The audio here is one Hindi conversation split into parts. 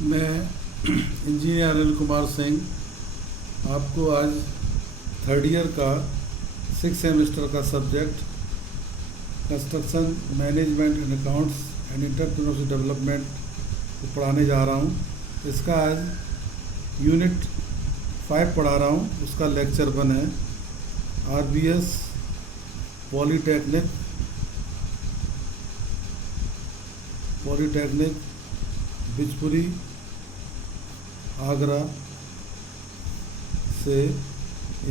मैं इंजीनियर अनिल कुमार सिंह आपको आज थर्ड ईयर का 6 सेमेस्टर का subject construction management and accounts and entrepreneurship development को पढ़ाने जा रहा हूँ। इसका आज यूनिट 5 पढ़ा रहा हूँ। उसका लेक्चर 1 है RBS पॉलीटेक्निक बिजपुरी आगरा से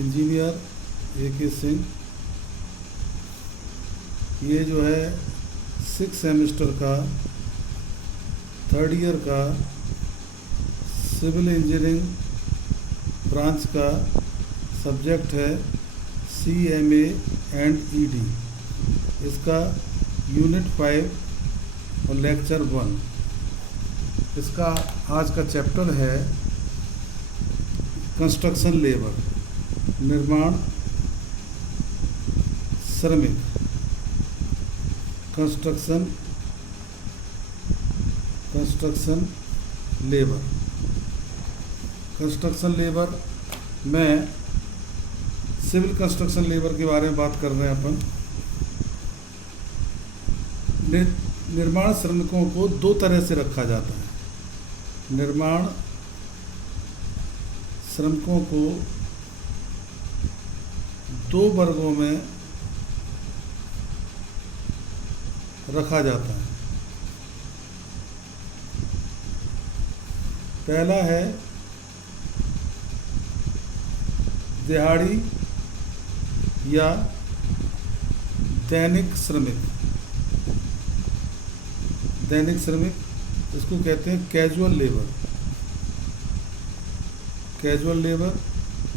इंजीनियर AK सिंह। ये जो है 6 सेमेस्टर का थर्ड ईयर का सिविल इंजीनियरिंग ब्रांच का सब्जेक्ट है CMA एंड ED। इसका यूनिट 5 और लेक्चर 1। इसका आज का चैप्टर है कंस्ट्रक्शन लेबर, निर्माण श्रमिक। कंस्ट्रक्शन लेबर में सिविल कंस्ट्रक्शन लेबर के बारे में बात कर रहे हैं अपन। निर्माण श्रमिकों को 2 तरह से रखा जाता है। निर्माण श्रमिकों को 2 वर्गों में रखा जाता है। पहला है दिहाड़ी या दैनिक श्रमिक। इसको कहते हैं कैजुअल लेबर।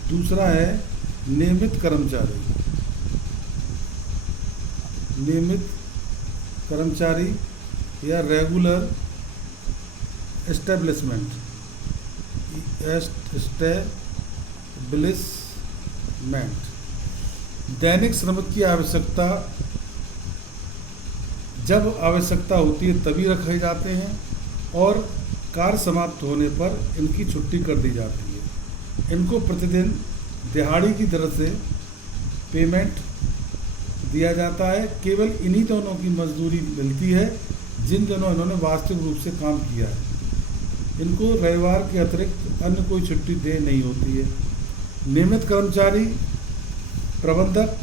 दूसरा है नियमित कर्मचारी या रेगुलर एस्टेब्लिशमेंट। दैनिक श्रमिक की आवश्यकता जब आवश्यकता होती है तभी रखे जाते हैं और कार्य समाप्त होने पर इनकी छुट्टी कर दी जाती है। इनको प्रतिदिन दिहाड़ी की दर से पेमेंट दिया जाता है। केवल इन्हीं दिनों की मजदूरी मिलती है जिन दिनों इन्होंने वास्तविक रूप से काम किया है। इनको रविवार के अतिरिक्त अन्य कोई छुट्टी दे नहीं होती है। नियमित कर्मचारी प्रबंधक,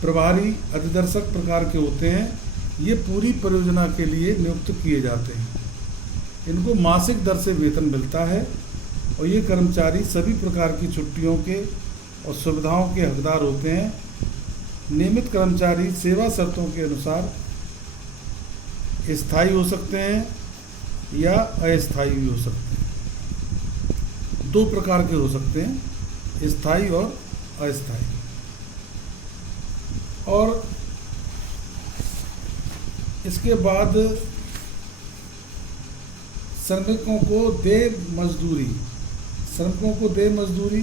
प्रभारी, अधिदर्शक प्रकार के होते हैं। ये पूरी परियोजना के लिए नियुक्त किए जाते हैं। इनको मासिक दर से वेतन मिलता है और ये कर्मचारी सभी प्रकार की छुट्टियों के और सुविधाओं के हकदार होते हैं। नियमित कर्मचारी सेवा शर्तों के अनुसार स्थायी हो सकते हैं या अस्थायी भी हो सकते हैं। 2 प्रकार के हो सकते हैं, स्थायी और अस्थायी। और इसके बाद श्रमिकों को देय मजदूरी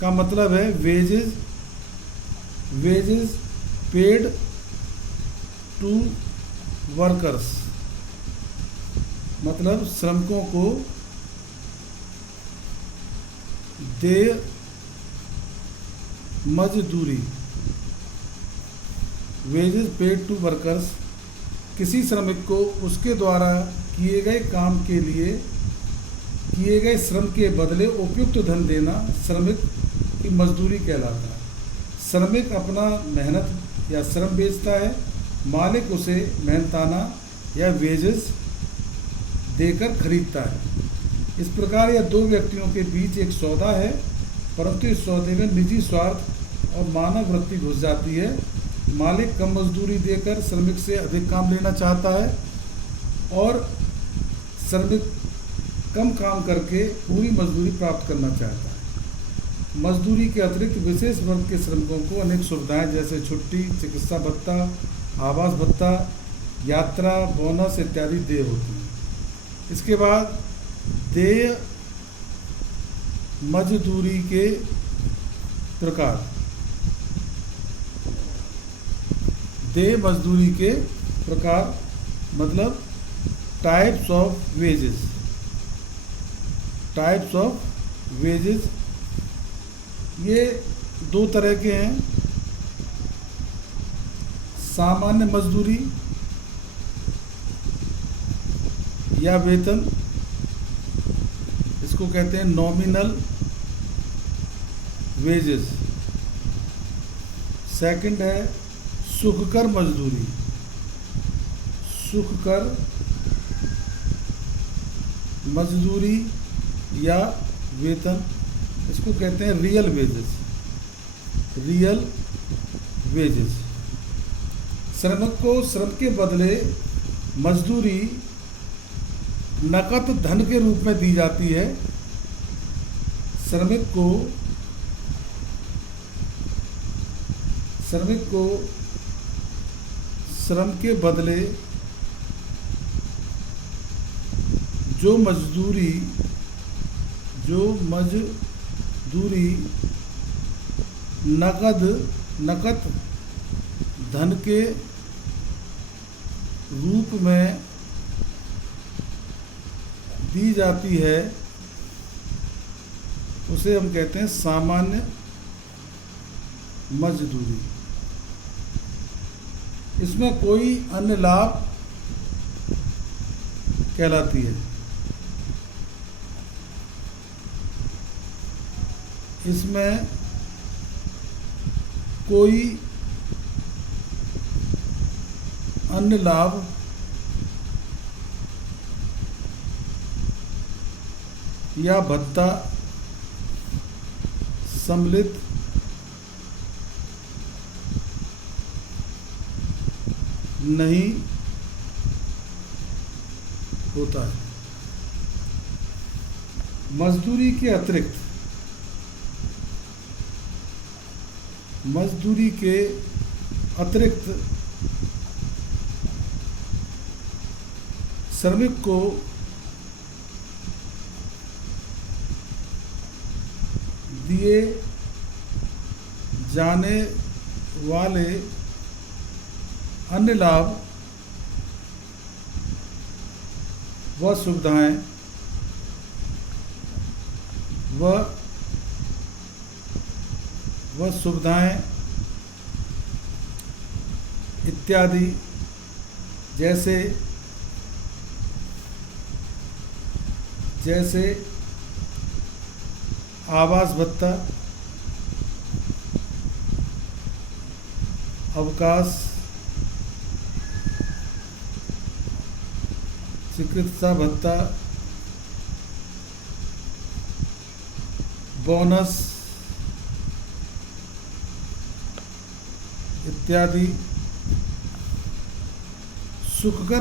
का मतलब है वेजेस पेड टू वर्कर्स। मतलब श्रमिकों को देय मजदूरी, वेजेस पेड टू वर्कर्स। किसी श्रमिक को उसके द्वारा किए गए काम के लिए किए गए श्रम के बदले उपयुक्त धन देना श्रमिक की मजदूरी कहलाता है। श्रमिक अपना मेहनत या श्रम बेचता है, मालिक उसे मेहनताना या वेजेस देकर खरीदता है। इस प्रकार यह 2 व्यक्तियों के बीच एक सौदा है, परंतु इस सौदे में निजी स्वार्थ और मानव वृत्ति घुस जाती है। मालिक कम मजदूरी देकर श्रमिक से अधिक काम लेना चाहता है और श्रमिक कम काम करके पूरी मजदूरी प्राप्त करना चाहता है। मजदूरी के अतिरिक्त विशेष वर्ग के श्रमिकों को अनेक सुविधाएं जैसे छुट्टी, चिकित्सा भत्ता, आवास भत्ता, यात्रा, बोनस इत्यादि देय होती हैं। इसके बाद देय मजदूरी के प्रकार। देय मजदूरी के प्रकार मतलब types of wages. Types of wages, ये दो तरह के हैं। सामान्य मजदूरी या वेतन, इसको कहते हैं नॉमिनल वेजेस। सेकंड है सुखकर मजदूरी, सुखकर मजदूरी या वेतन, इसको कहते हैं रियल वेजेस, रियल वेजेस। श्रमिक को श्रम के बदले मजदूरी नकद धन के रूप में दी जाती है। श्रमिक को श्रम के बदले जो मजदूरी नकद धन के रूप में दी जाती है, उसे हम कहते हैं सामान्य मजदूरी। इसमें कोई अन्य लाभ कहलाती है। इसमें कोई अन्य लाभ या भत्ता सम्मिलित नहीं होता है। मजदूरी के अतिरिक्त श्रमिक को दिए जाने वाले अन्य लाभ व सुविधाएं इत्यादि, जैसे आवास भत्ता, अवकाश, चिकित्सा भत्ता, बोनस इत्यादि। सुखकर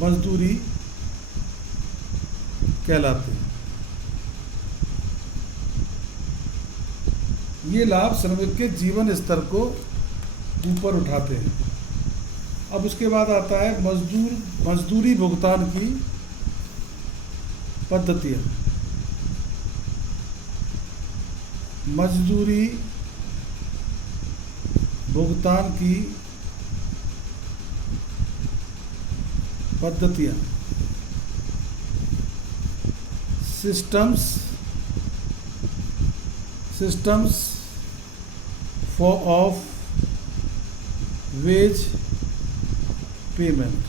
मजदूरी कहलाते हैं। ये लाभ श्रमिक के जीवन स्तर को ऊपर उठाते हैं। अब उसके बाद आता है मजदूरी भुगतान की पद्धतियाँ। मजदूरी भुगतान की पद्धतियाँ। Systems of ways payment.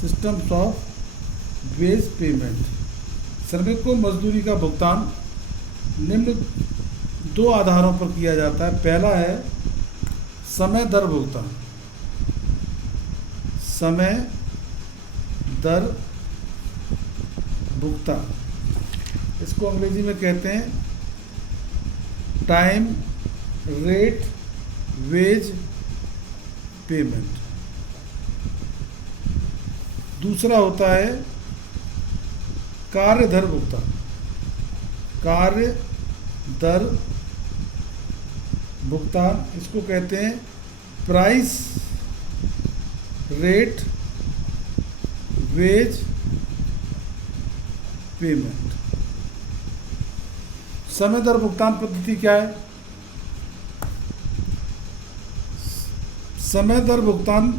Systems of ways payment. श्रमिक को मजदूरी का भुगतान निम्न दो आधारों पर किया जाता है। पहला है समय दर भुगतान। समय दर भुगतान, इसको अंग्रेजी में कहते हैं टाइम रेट वेज पेमेंट। दूसरा होता है कार्य दर भुगतान। कार्य दर भुगतान, इसको कहते हैं प्राइस रेट वेज पेमेंट। समय दर भुगतान पद्धति क्या है? समय दर भुगतान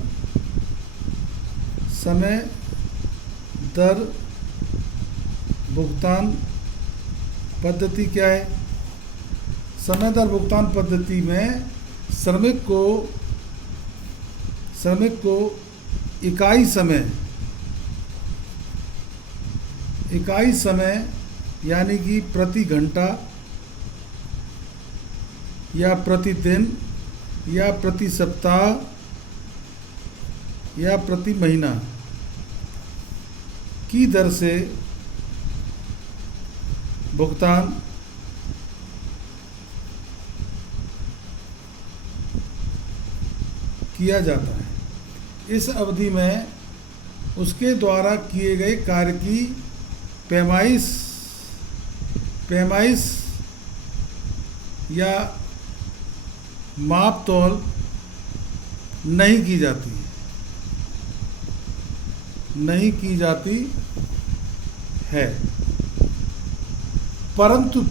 पद्धति क्या है? समय दर भुगतान पद्धति में श्रमिक को इकाई समय यानी कि प्रति घंटा या प्रति दिन या प्रति सप्ताह या प्रति महीना की दर से भुगतान किया जाता है। इस अवधि में उसके द्वारा किए गए कार्य की पैमाइश या माप तौल नहीं की जाती है, परंतु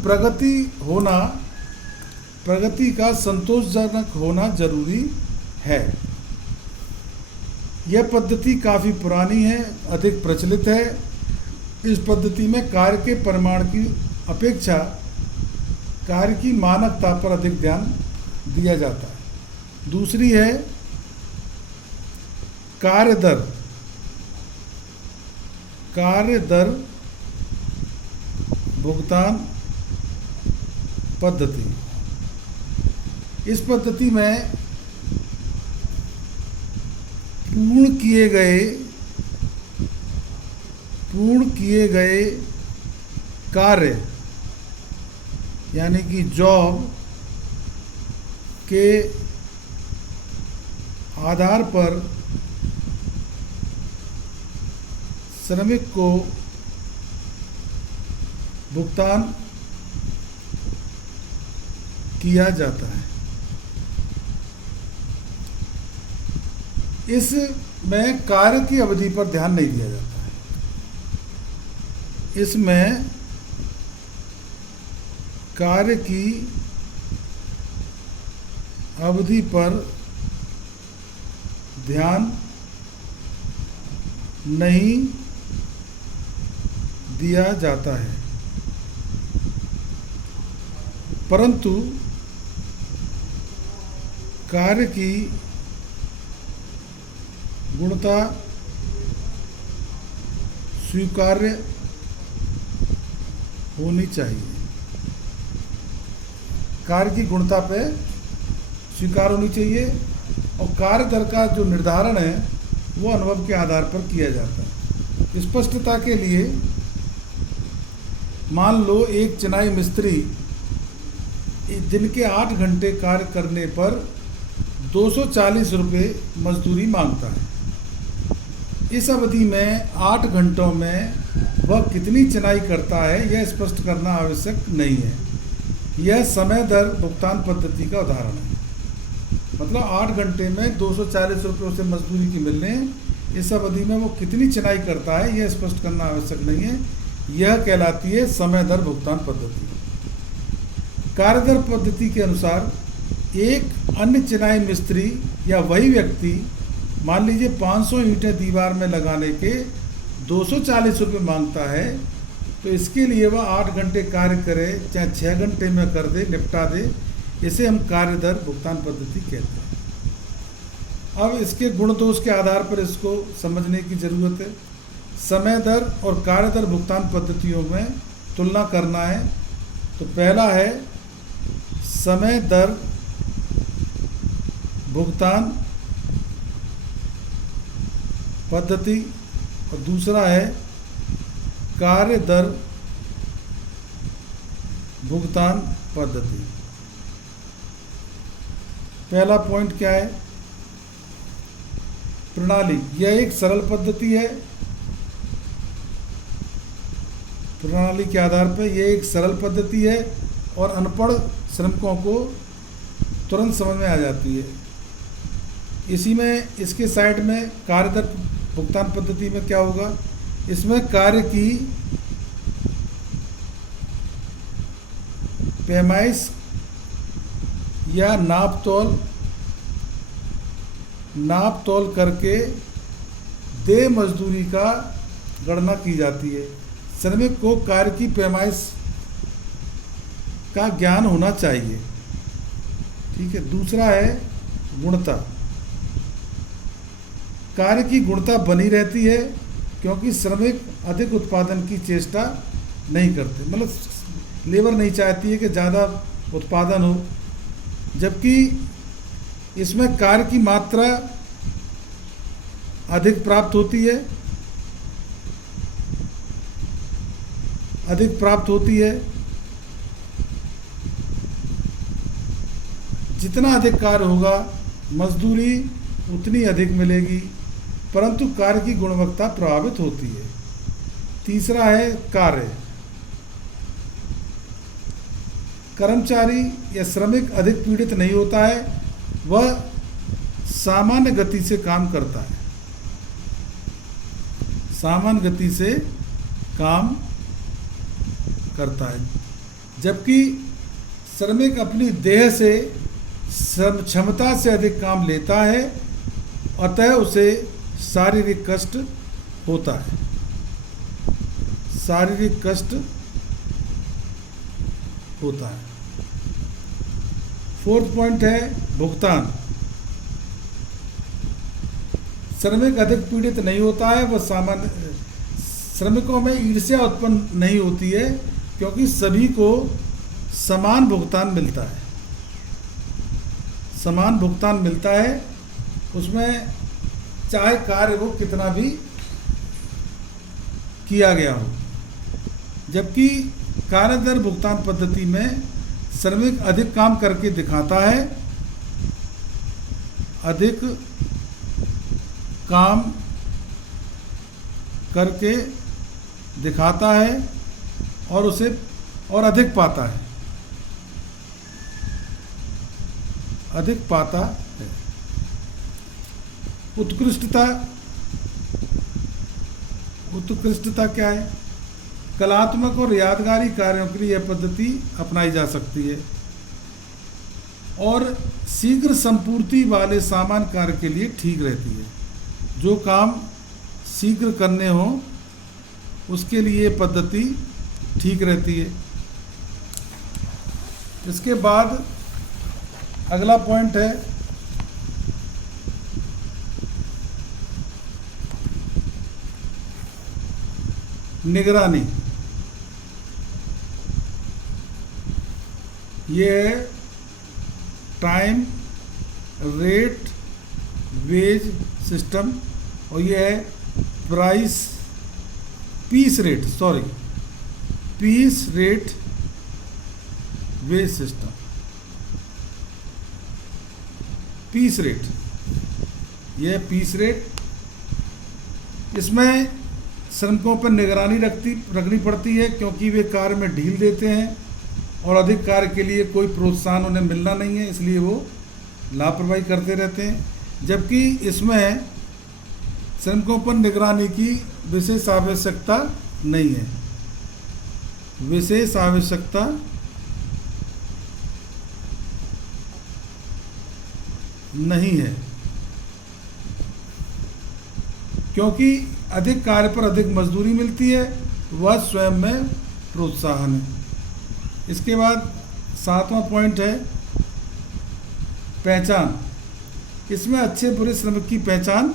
प्रगति का संतोषजनक होना जरूरी है। यह पद्धति काफ़ी पुरानी है, अधिक प्रचलित है। इस पद्धति में कार्य के परिमाण की अपेक्षा कार्य की मानकता पर अधिक ध्यान दिया जाता है। दूसरी है कार्य दर भुगतान पद्धति। इस पद्धति में पूर्ण किए गए कार्य यानी कि जॉब के आधार पर श्रमिक को भुगतान किया जाता है। इसमें कार्य की अवधि पर ध्यान नहीं दिया जाता है। इसमें कार्य की अवधि पर ध्यान नहीं दिया जाता है, परंतु कार्य की गुणवत्ता स्वीकार्य होनी चाहिए। कार्य की गुणवत्ता पे स्वीकार होनी चाहिए और कार्य दर का जो निर्धारण है वो अनुभव के आधार पर किया जाता है। स्पष्टता के लिए मान लो एक चिनाई मिस्त्री दिन के 8 घंटे कार्य करने पर 240 रुपये मजदूरी मांगता है। इस अवधि में 8 घंटों में वह कितनी चिनाई करता है यह स्पष्ट करना आवश्यक नहीं है। यह समय दर भुगतान पद्धति का उदाहरण है। मतलब 8 घंटे में 240 रुपये उसे मजदूरी की मिलने, इस अवधि में वो कितनी चिनाई करता है यह स्पष्ट करना आवश्यक नहीं है। यह कहलाती है समय दर भुगतान पद्धति। कार्य दर पद्धति के अनुसार एक अन्य चिनाई मिस्त्री या वही व्यक्ति मान लीजिए 500 ईंटें दीवार में लगाने के 240 रुपये मांगता है, तो इसके लिए वह 8 घंटे कार्य करे चाहे 6 घंटे में कर दे, निपटा दे, इसे हम कार्य दर भुगतान पद्धति कहते हैं। अब इसके गुण दोष के आधार पर इसको समझने की ज़रूरत है। समय दर और कार्य दर भुगतान पद्धतियों में तुलना करना है। तो पहला है समय दर भुगतान पद्धति और दूसरा है कार्य दर भुगतान पद्धति। पहला पॉइंट क्या है? प्रणाली। यह एक सरल पद्धति है। प्रणाली के आधार पर यह एक सरल पद्धति है और अनपढ़ श्रमिकों को तुरंत समझ में आ जाती है। इसी में इसके साइड में कार्य दर भुगतान पद्धति में क्या होगा? इसमें कार्य की पैमाइश या नाप तौल नाप तोल करके देय मजदूरी का गणना की जाती है। श्रमिक को कार्य की पैमाइश का ज्ञान होना चाहिए। ठीक है। दूसरा है गुणता। कार्य की गुणता बनी रहती है क्योंकि श्रमिक अधिक उत्पादन की चेष्टा नहीं करते, मतलब लेबर नहीं चाहती है कि ज़्यादा उत्पादन हो, जबकि इसमें कार्य की मात्रा अधिक प्राप्त होती है। जितना अधिक कार्य होगा मजदूरी उतनी अधिक मिलेगी, परंतु कार्य की गुणवत्ता प्रभावित होती है। तीसरा है कार्य। कर्मचारी या श्रमिक अधिक पीड़ित नहीं होता है, वह सामान्य गति से काम करता है, सामान्य गति से काम करता है, जबकि श्रमिक अपनी देह से क्षमता से अधिक काम लेता है, अतः उसे शारीरिक कष्ट होता है। शारीरिक कष्ट होता है। फोर्थ पॉइंट है भुगतान। श्रमिक अधिक पीड़ित नहीं होता है, वह सामान्य श्रमिकों में ईर्ष्या उत्पन्न नहीं होती है क्योंकि सभी को समान भुगतान मिलता है। समान भुगतान मिलता है, उसमें चाहे कार्य वो कितना भी किया गया हो, जबकि कार्य दर भुगतान पद्धति में श्रमिक अधिक काम करके दिखाता है, अधिक काम करके दिखाता है और अधिक पाता है, अधिक पाता है। उत्कृष्टता क्या है? कलात्मक और यादगारी कार्यों के लिए यह पद्धति अपनाई जा सकती है और शीघ्र संपूर्ति वाले सामान्य कार्य के लिए ठीक रहती है। जो काम शीघ्र करने हो उसके लिए यह पद्धति ठीक रहती है। इसके बाद अगला पॉइंट है निगरानी। ये है टाइम रेट वेज सिस्टम और ये है piece rate wage system. Piece rate, यह पीस रेट, इसमें श्रमिकों पर निगरानी रखनी पड़ती है क्योंकि वे कार्य में ढील देते हैं और अधिक कार्य के लिए कोई प्रोत्साहन उन्हें मिलना नहीं है, इसलिए वो लापरवाही करते रहते हैं। जबकि इसमें श्रमिकों पर निगरानी की विशेष आवश्यकता नहीं है, विशेष आवश्यकता नहीं है, क्योंकि अधिक कार्य पर अधिक मजदूरी मिलती है, वह स्वयं में प्रोत्साहन है। इसके बाद 7वां पॉइंट है पहचान। इसमें अच्छे बुरे श्रमिक की पहचान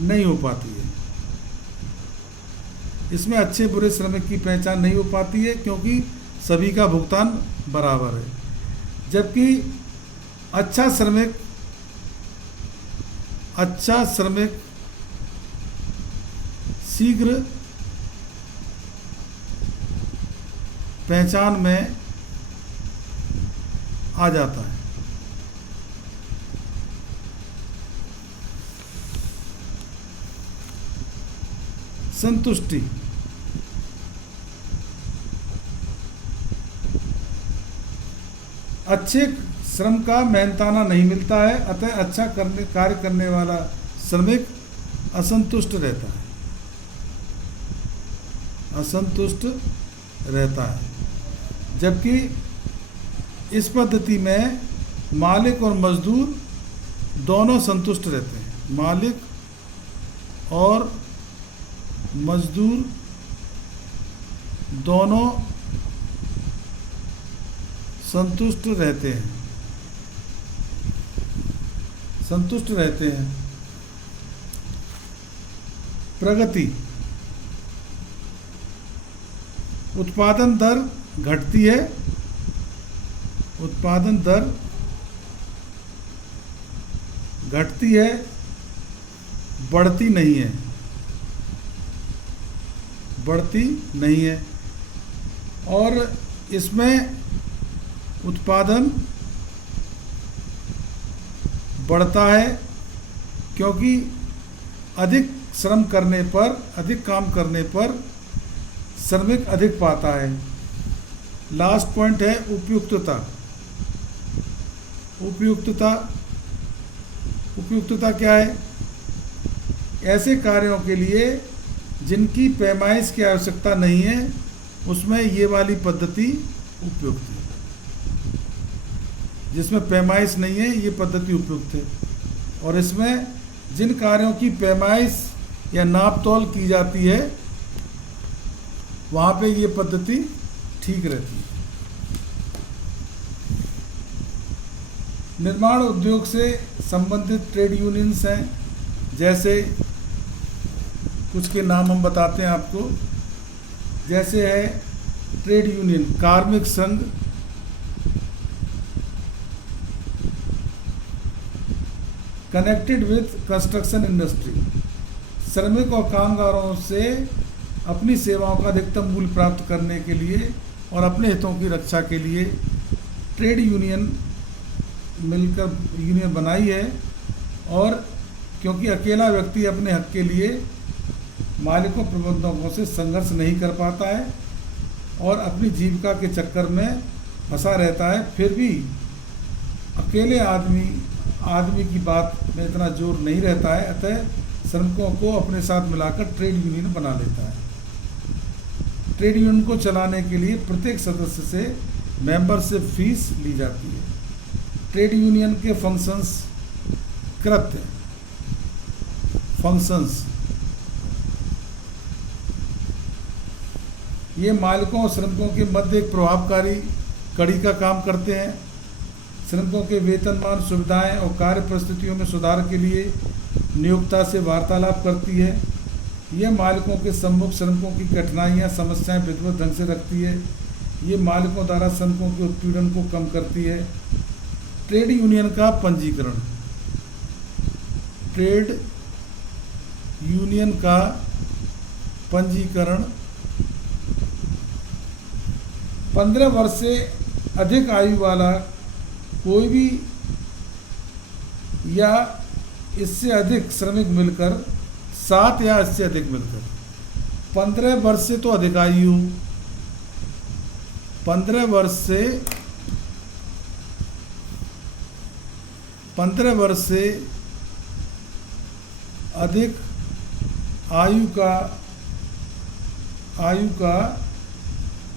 नहीं हो पाती है। इसमें अच्छे बुरे श्रमिक की पहचान नहीं हो पाती है क्योंकि सभी का भुगतान बराबर है, जबकि अच्छा श्रमिक शीघ्र पहचान में आ जाता है। संतुष्टि, अच्छे श्रम का मेहनताना नहीं मिलता है, अतः अच्छा कार्य करने वाला श्रमिक असंतुष्ट रहता है, जबकि इस पद्धति में मालिक और मजदूर दोनों संतुष्ट रहते हैं। मालिक और मजदूर दोनों संतुष्ट रहते हैं। प्रगति, उत्पादन दर घटती है, बढ़ती नहीं है। और इसमें उत्पादन बढ़ता है क्योंकि अधिक श्रम करने पर, अधिक काम करने पर श्रमिक अधिक पाता है। लास्ट पॉइंट है उपयुक्तता क्या है? ऐसे कार्यों के लिए जिनकी पैमाइश की आवश्यकता नहीं है, उसमें ये वाली पद्धति उपयुक्त है। जिसमें पैमाइश नहीं है, ये पद्धति उपयुक्त है। और इसमें जिन कार्यों की पैमाइश या नाप तोल की जाती है, वहाँ पे ये पद्धति ठीक रहती है। निर्माण उद्योग से संबंधित ट्रेड यूनियंस हैं, जैसे कुछ के नाम हम बताते हैं आपको। जैसे है ट्रेड यूनियन कार्मिक संघ, कनेक्टेड विथ कंस्ट्रक्शन इंडस्ट्री, श्रमिक और कामगारों से अपनी सेवाओं का अधिकतम मूल्य प्राप्त करने के लिए और अपने हितों की रक्षा के लिए ट्रेड यूनियन मिलकर यूनियन बनाई है। और क्योंकि अकेला व्यक्ति अपने हक के लिए मालिकों प्रबंधकों से संघर्ष नहीं कर पाता है और अपनी जीविका के चक्कर में फंसा रहता है, फिर भी अकेले आदमी की बात में इतना जोर नहीं रहता है, अतः श्रमिकों को अपने साथ मिलाकर ट्रेड यूनियन बना लेता है। ट्रेड यूनियन को चलाने के लिए प्रत्येक सदस्य से मेंबरशिप फीस ली जाती है। ट्रेड यूनियन के फंक्शंस ये मालिकों और श्रमिकों के मध्य एक प्रभावकारी कड़ी का काम करते हैं। श्रमिकों के वेतनमान, सुविधाएं और कार्य परिस्थितियों में सुधार के लिए नियोक्ता से वार्तालाप करती है। यह मालिकों के सम्मुख श्रमिकों की कठिनाइयां, समस्याएं विधिवत ढंग से रखती है। ये मालिकों द्वारा श्रमिकों के उत्पीड़न को कम करती है। ट्रेड यूनियन का पंजीकरण, ट्रेड यूनियन का पंजीकरण 15 वर्ष से अधिक आयु वाला कोई भी या इससे अधिक श्रमिक मिलकर, 7 या इससे अधिक मिलकर, 15 वर्ष से तो अधिक आयु, 15 वर्ष से अधिक आयु का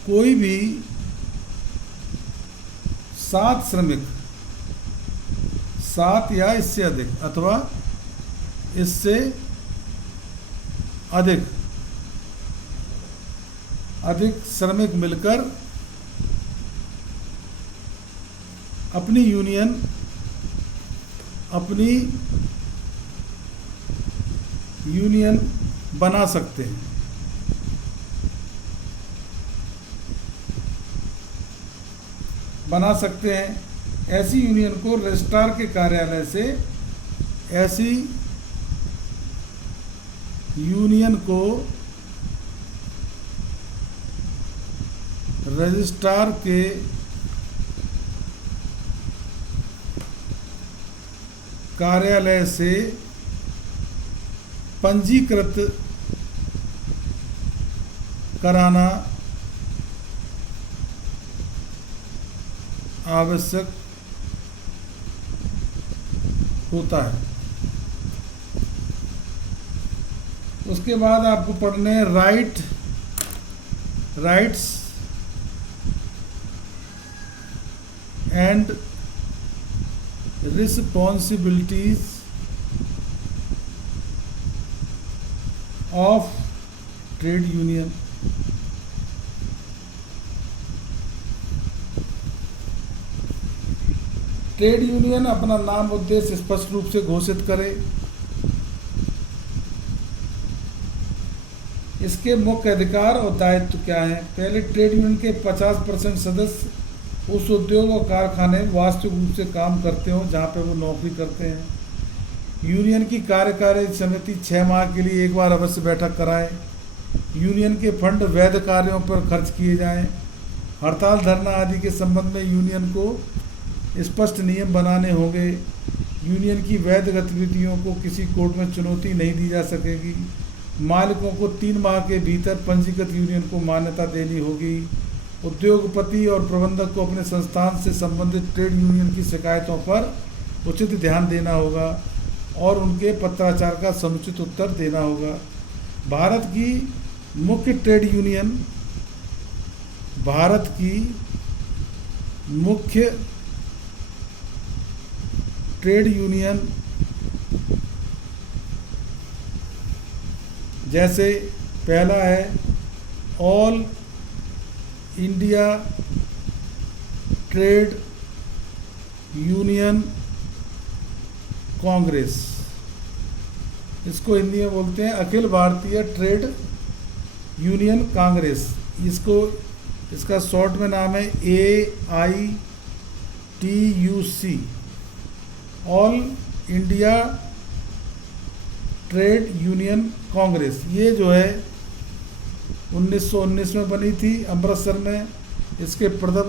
कोई भी 7 श्रमिक, 7 या इससे अधिक अथवा इससे अधिक श्रमिक मिलकर अपनी यूनियन बना सकते हैं। ऐसी यूनियन को रजिस्ट्रार के कार्यालय से, ऐसी यूनियन को रजिस्ट्रार के कार्यालय से पंजीकृत कराना आवश्यक होता है। उसके बाद आपको पढ़ने हैं rights and responsibilities of trade union. Trade union अपना नाम उद्देश्य स्पष्ट रूप से घोषित करे। इसके मुख्य अधिकार और दायित्व क्या हैं? पहले, ट्रेड यूनियन के 50% सदस्य उस उद्योग और कारखाने में वास्तविक रूप से काम करते हो जहाँ पे वो नौकरी करते हैं। यूनियन की कार्यकारी समिति 6 माह के लिए एक बार अवश्य बैठक कराए। यूनियन के फंड वैध कार्यों पर खर्च किए जाएं। हड़ताल धरना आदि के संबंध में यूनियन को स्पष्ट नियम बनाने होंगे। यूनियन की वैध गतिविधियों को किसी कोर्ट में चुनौती नहीं दी जा सकेगी। मालिकों को 3 माह के भीतर पंजीकृत यूनियन को मान्यता देनी होगी। उद्योगपति और प्रबंधक को अपने संस्थान से संबंधित ट्रेड यूनियन की शिकायतों पर उचित ध्यान देना होगा और उनके पत्राचार का समुचित उत्तर देना होगा। भारत की मुख्य ट्रेड यूनियन भारत की मुख्य ट्रेड यूनियन जैसे पहला है all India trade union Congress, इसको हिंदी में बोलते हैं अखिल भारतीय ट्रेड यूनियन कांग्रेस। इसका शॉर्ट में नाम है AITUC, all India trade union Congress. ये जो है 1919 में बनी थी अमृतसर में। इसके प्रथम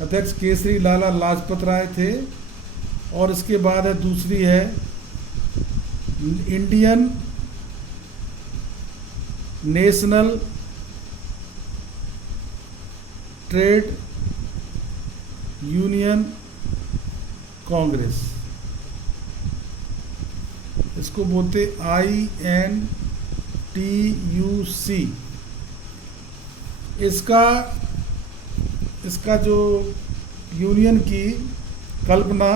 अध्यक्ष केसरी लाला लाजपत राय थे। और इसके बाद है दूसरी है Indian national trade union Congress, इसको बोलते INTUC। इसका जो यूनियन की कल्पना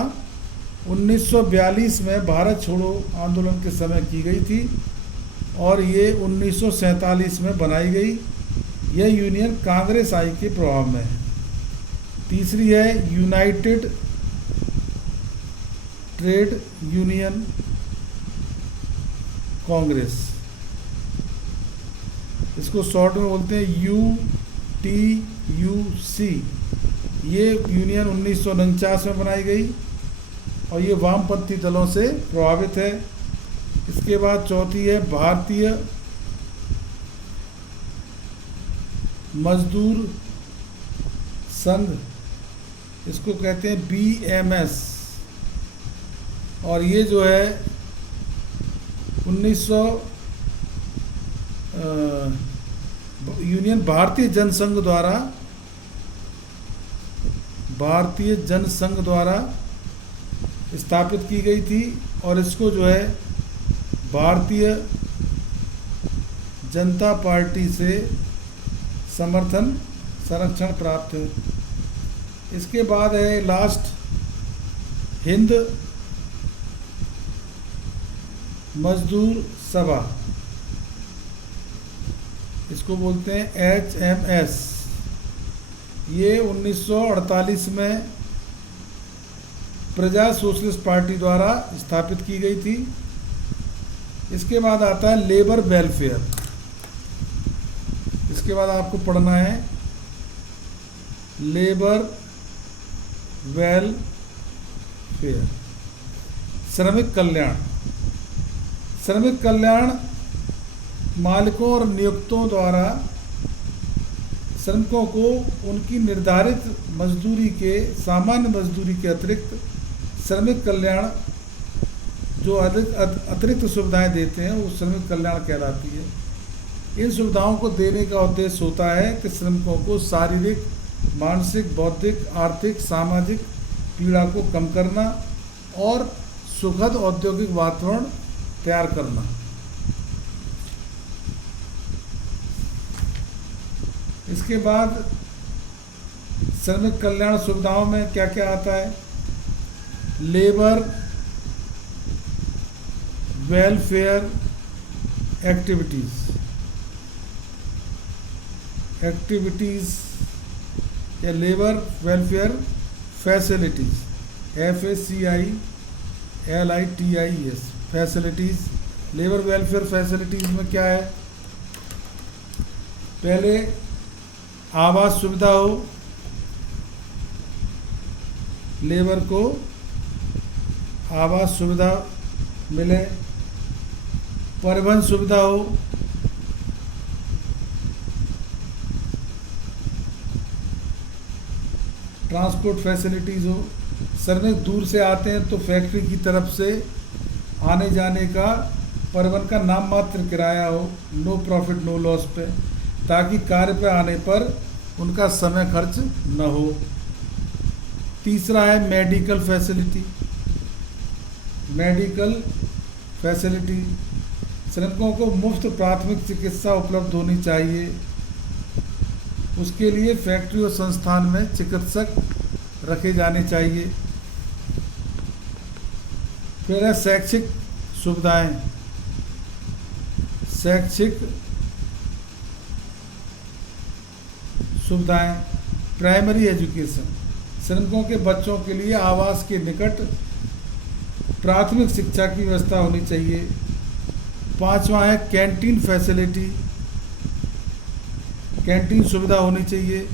1942 में भारत छोड़ो आंदोलन के समय की गई थी और ये 1947 में बनाई गई। यह यूनियन कांग्रेस आई के प्रभाव में है। तीसरी है यूनाइटेड ट्रेड यूनियन कांग्रेस, इसको शॉर्ट में बोलते हैं UTUC। ये यूनियन 1949 में बनाई गई और ये वामपंथी दलों से प्रभावित है। इसके बाद चौथी है भारतीय मजदूर संघ, इसको कहते हैं BMS। और ये जो है 1900 यूनियन भारतीय जनसंघ द्वारा स्थापित की गई थी और इसको जो है भारतीय जनता पार्टी से समर्थन संरक्षण प्राप्त है। इसके बाद है लास्ट हिंद मजदूर सभा, इसको बोलते हैं HMS। ये 1948 में प्रजा सोशलिस्ट पार्टी द्वारा स्थापित की गई थी। इसके बाद आता है लेबर वेलफेयर। इसके बाद आपको पढ़ना है लेबर वेलफेयर। श्रमिक कल्याण मालिकों और नियोक्तों द्वारा श्रमिकों को उनकी निर्धारित मजदूरी के सामान्य मजदूरी के अतिरिक्त श्रमिक कल्याण जो अतिरिक्त सुविधाएं देते हैं वो श्रमिक कल्याण कहलाती है। इन सुविधाओं को देने का उद्देश्य होता है कि श्रमिकों को शारीरिक, मानसिक, बौद्धिक, आर्थिक, सामाजिक पीड़ा को कम करना और सुखद औद्योगिक वातावरण तैयार करना। इसके बाद श्रमिक कल्याण सुविधाओं में क्या क्या आता है? लेबर वेलफेयर एक्टिविटीज़ या labour welfare facilities, FACILITIES facilities. Labour welfare facilities में क्या है? पहले आवास सुविधा हो, लेबर को आवास सुविधा मिले, परिवहन सुविधा हो, ट्रांसपोर्ट फैसिलिटीज़ हो। श्रमिक दूर से आते हैं तो फैक्ट्री की तरफ से आने जाने का परिवहन का नाम मात्र किराया हो, नो प्रॉफिट नो लॉस पे, ताकि कार्य पे आने पर उनका समय खर्च न हो। तीसरा है मेडिकल फैसिलिटी। श्रमिकों को मुफ्त प्राथमिक चिकित्सा उपलब्ध होनी चाहिए। उसके लिए फैक्ट्री और संस्थान में चिकित्सक रखे जाने चाहिए। फिर है शैक्षिक सुविधाएं, प्राइमरी एजुकेशन। श्रमिकों के बच्चों के लिए आवास के निकट प्राथमिक शिक्षा की व्यवस्था होनी चाहिए। पांचवा है कैंटीन फैसिलिटी, कैंटीन सुविधा होनी चाहिए।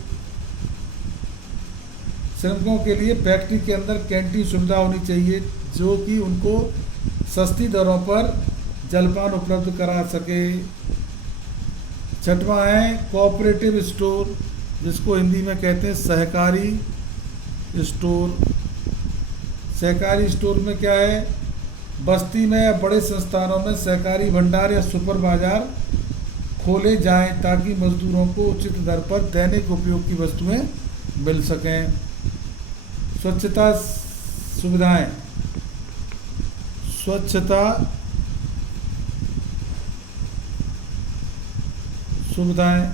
श्रमिकों के लिए फैक्ट्री के अंदर कैंटीन सुविधा होनी चाहिए, जो कि उनको सस्ती दरों पर जलपान उपलब्ध करा सके। छठवां है कोऑपरेटिव स्टोर, जिसको हिंदी में कहते हैं सहकारी स्टोर में क्या है? बस्ती में या बड़े संस्थानों में सहकारी भंडार या सुपर बाजार खोले जाएं, ताकि मजदूरों को उचित दर पर दैनिक उपयोग की वस्तुएं मिल सकें। स्वच्छता सुविधाएं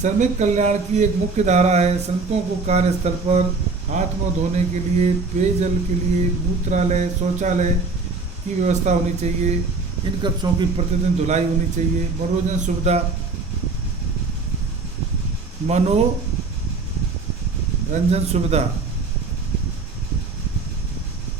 श्रमिक कल्याण की एक मुख्य धारा है। श्रमिकों को कार्यस्थल पर हाथ मुंह धोने के लिए, पेयजल के लिए, मूत्रालय, शौचालय की व्यवस्था होनी चाहिए। इन कक्षों की प्रतिदिन धुलाई होनी चाहिए। मनोरंजन सुविधा